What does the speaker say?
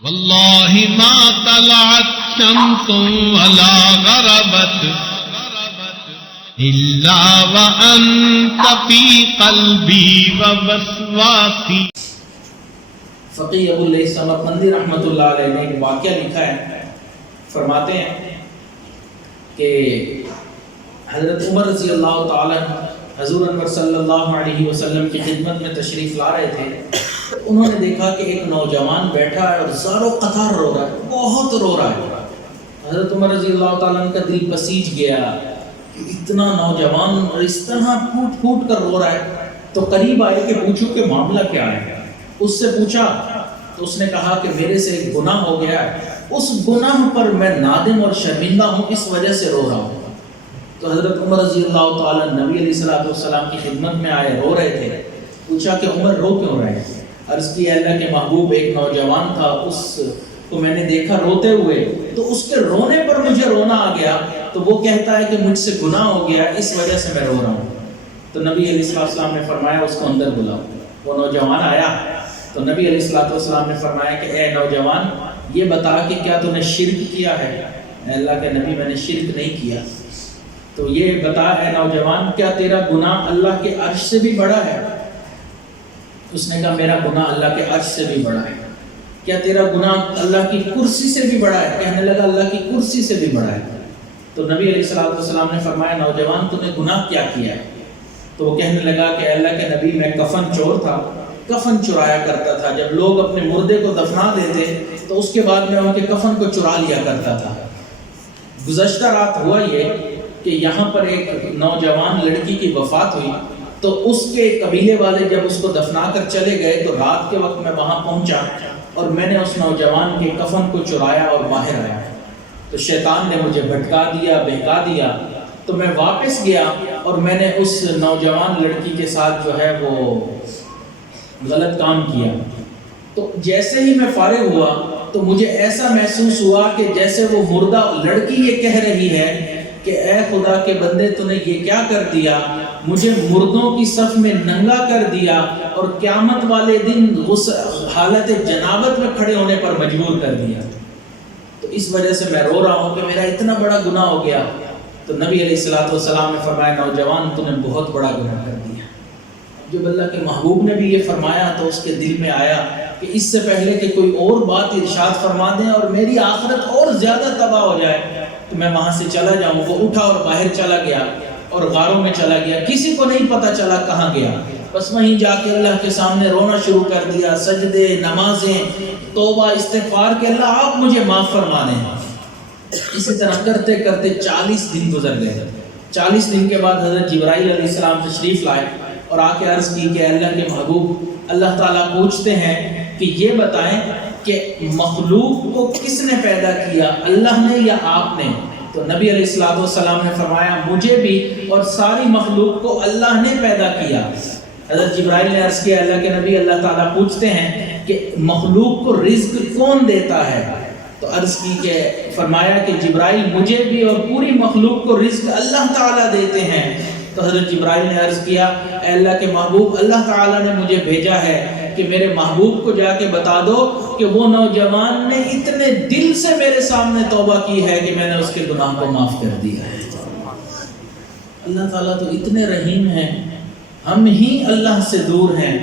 واللہ ما طلعت شمس ولا غربت الا وانت فی قلبی ووسواسی. فقی ابو اللیث سمرقندی رحمۃ اللہ علیہ نے ایک واقعہ لکھا ہے. فرماتے ہیں کہ حضرت عمر رضی اللہ تعالیٰ حضور انور صلی اللہ علیہ وسلم کی خدمت میں تشریف لا رہے تھے. انہوں نے دیکھا کہ ایک نوجوان بیٹھا ہے اور زار و قطار رو رہا ہے، بہت رو رہا ہے. حضرت عمر رضی اللہ تعالیٰ عنہ کا دل پسیج گیا کہ اتنا نوجوان اور اس طرح پھوٹ پھوٹ کر رو رہا ہے. تو قریب آئے کہ پوچھو کہ معاملہ کیا ہے. اس سے پوچھا تو اس نے کہا کہ میرے سے ایک گناہ ہو گیا ہے، اس گناہ پر میں نادم اور شرمندہ ہوں، اس وجہ سے رو رہا ہوں. تو حضرت عمر رضی اللہ تعالیٰ نبی علیہ السلام کی خدمت میں آئے، رو رہے تھے. پوچھا کہ عمر رو کیوں رہے ہیں؟ عرض کی اللہ کے محبوب ایک نوجوان تھا، اس کو میں نے دیکھا روتے ہوئے، تو اس کے رونے پر مجھے رونا آ گیا، تو وہ کہتا ہے کہ مجھ سے گناہ ہو گیا، اس وجہ سے میں رو رہا ہوں. تو نبی علیہ السلام نے فرمایا اس کو اندر بلاؤ. وہ نوجوان آیا تو نبی علیہ السلام نے فرمایا کہ اے نوجوان یہ بتا کہ کیا تو نے شرک کیا ہے؟ اے اللہ کے نبی میں نے شرک نہیں کیا. تو یہ بتا اے نوجوان کیا تیرا گناہ اللہ کے عرش سے بھی بڑا ہے؟ اس نے کہا میرا گناہ اللہ کے عرش سے بھی بڑا ہے. کیا تیرا گناہ اللہ کی کرسی سے بھی بڑا ہے؟ کہنے لگا اللہ کی کرسی سے بھی بڑا ہے. تو نبی علیہ السلام نے فرمایا نوجوان تو نے گناہ کیا کیا ہے؟ تو وہ کہنے لگا کہ اللہ کے نبی میں کفن چور تھا، کفن چرایا کرتا تھا. جب لوگ اپنے مردے کو دفنا دیتے تو اس کے بعد میں ان کے کفن کو چرا لیا کرتا تھا. گزشتہ رات ہوا یہ کہ یہاں پر ایک نوجوان لڑکی کی وفات ہوئی، تو اس کے قبیلے والے جب اس کو دفنا کر چلے گئے تو رات کے وقت میں وہاں پہنچا اور میں نے اس نوجوان کے کفن کو چرایا اور باہر آیا. تو شیطان نے مجھے بھٹکا دیا، بہکا دیا. تو میں واپس گیا اور میں نے اس نوجوان لڑکی کے ساتھ جو ہے وہ غلط کام کیا. تو جیسے ہی میں فارغ ہوا تو مجھے ایسا محسوس ہوا کہ جیسے وہ مردہ لڑکی یہ کہہ رہی ہے کہ اے خدا کے بندے تو نے یہ کیا کر دیا، مجھے مردوں کی صف میں ننگا کر دیا اور قیامت والے دن حالت جنابت میں کھڑے ہونے پر مجبور کر دیا. تو اس وجہ سے میں رو رہا ہوں کہ میرا اتنا بڑا گناہ ہو گیا. تو نبی علیہ السلام نے فرمایا نوجوان تو نے بہت بڑا گناہ کر دیا. جب اللہ کے محبوب نے بھی یہ فرمایا تو اس کے دل میں آیا کہ اس سے پہلے کہ کوئی اور بات ارشاد فرما دیں اور میری آخرت اور زیادہ تباہ ہو جائے تو میں وہاں سے چلا جاؤں. وہ اٹھا اور باہر چلا گیا اور غاروں میں چلا گیا. کسی کو نہیں پتا چلا کہاں گیا. بس وہیں جا کے اللہ کے سامنے رونا شروع کر دیا، سجدے، نمازیں، توبہ، استغفار کہ اللہ آپ مجھے معاف فرما دیں. اسی طرح کرتے کرتے 40 دن گزر گئے. 40 دن کے بعد حضرت جبرائیل علیہ السلام تشریف لائے اور آ کے عرض کی کہ اللہ کے محبوب اللہ تعالیٰ پوچھتے ہیں کہ یہ بتائیں کہ مخلوق کو کس نے پیدا کیا، اللہ نے یا آپ نے؟ تو نبی علیہ السلام نے فرمایا مجھے بھی اور ساری مخلوق کو اللہ نے پیدا کیا. حضرت جبرائیل نے عرض کیا اللہ کے نبی اللہ تعالیٰ پوچھتے ہیں کہ مخلوق کو رزق کون دیتا ہے؟ تو عرض کی کہ فرمایا کہ جبرائیل مجھے بھی اور پوری مخلوق کو رزق اللہ تعالیٰ دیتے ہیں. تو حضرت جبرائیل نے عرض کیا اے اللہ کے محبوب اللہ تعالیٰ نے مجھے بھیجا ہے کہ میرے محبوب کو جا کے بتا دو کہ وہ نوجوان نے اتنے دل سے میرے سامنے توبہ کی ہے کہ میں نے اس کے گناہ کو معاف کر دیا ہے. اللہ تعالیٰ تو اتنے رحیم ہیں، ہم ہی اللہ سے دور ہیں.